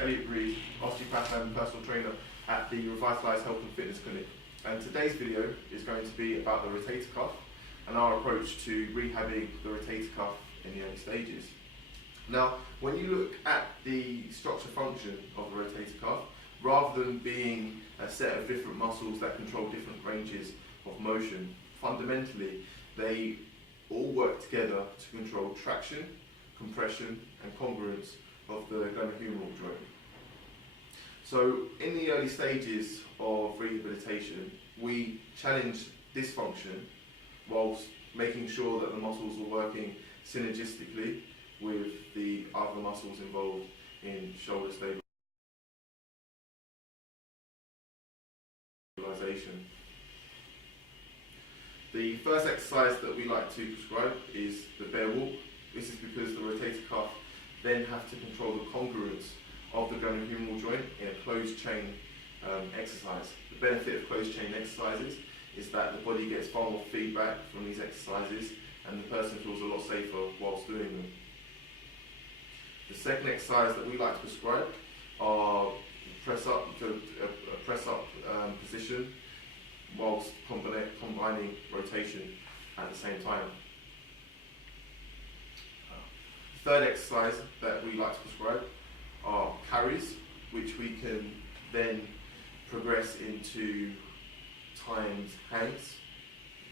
Elliot Reed, osteopath and personal trainer at the Rehabillitation Health and Fitness Clinic. And today's video is going to be about the rotator cuff and our approach to rehabbing the rotator cuff in the early stages. Now, when you look at the structure function of the rotator cuff, rather than being a set of different muscles that control different ranges of motion, fundamentally they all work together to control traction, compression and congruence of the glenohumeral joint. So in the early stages of rehabilitation, we challenge this function whilst making sure that the muscles are working synergistically with the other muscles involved in shoulder stabilization. The first exercise that we like to prescribe is the bear walk. This is because the rotator cuff then have to control the congruence of the glenohumeral joint in a closed chain exercise. The benefit of closed chain exercises is that the body gets far more feedback from these exercises and the person feels a lot safer whilst doing them. The second exercise that we like to prescribe are press up position whilst combining rotation at the same time. The third exercise that we like to prescribe are carries, which we can then progress into timed hangs,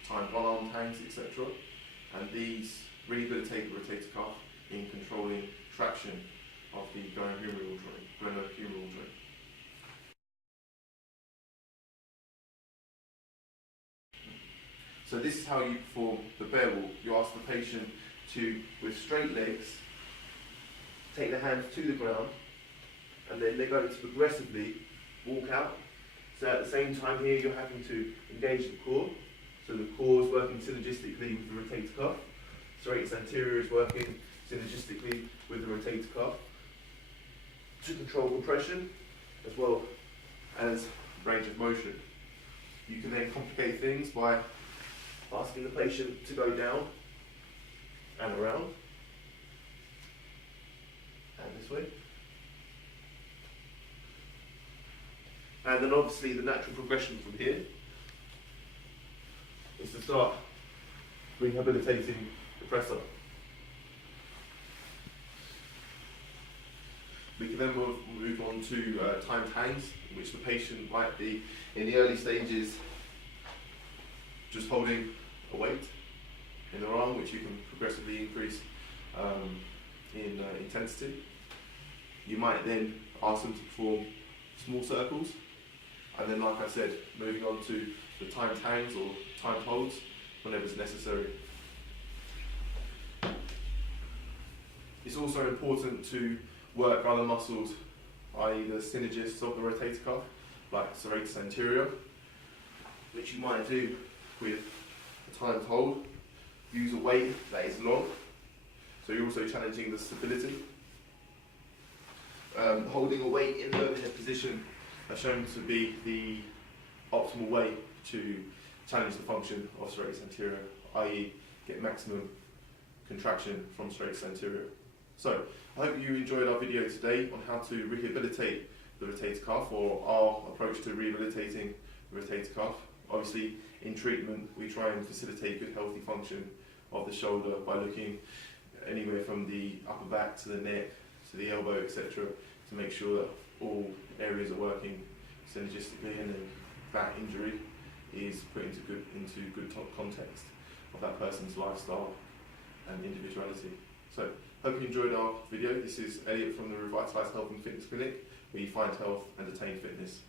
timed one-armed hangs, etc. And these rehabilitate the rotator cuff in controlling traction of the glenohumeral joint. So this is how you perform the bear walk. You ask the patient to, with straight legs, take the hands to the ground, and then they're going to progressively walk out. So at the same time here, you're having to engage the core. So the core is working synergistically with the rotator cuff. Serratus anterior is working synergistically with the rotator cuff to control compression as well as range of motion. You can then complicate things by asking the patient to go down and around and this way. And then obviously the natural progression from here is to start rehabilitating the press up. We can then move on to timed hangs, in which the patient might be in the early stages just holding a weight in their arm, which you can progressively increase in intensity. You might then ask them to perform small circles, and then, like I said, moving on to the timed hangs or timed holds whenever it's necessary. It's also important to work other muscles, i.e. the synergists of the rotator cuff, like serratus anterior, which you might do with a timed hold. Use a weight that is long, so you're also challenging the stability. Holding a weight in a position are shown to be the optimal way to challenge the function of serratus anterior, i.e. get maximum contraction from serratus anterior. So, I hope you enjoyed our video today on how to rehabilitate the rotator cuff, or our approach to rehabilitating the rotator cuff. Obviously, in treatment, we try and facilitate good healthy function of the shoulder by looking anywhere from the upper back to the neck to the elbow, etc., to make sure that all areas are working synergistically, and then that injury is put into good context of that person's lifestyle and individuality. So, hope you enjoyed our video. This is Elliot from the Rehabillitation Health and Fitness Clinic, where you find health and attain fitness.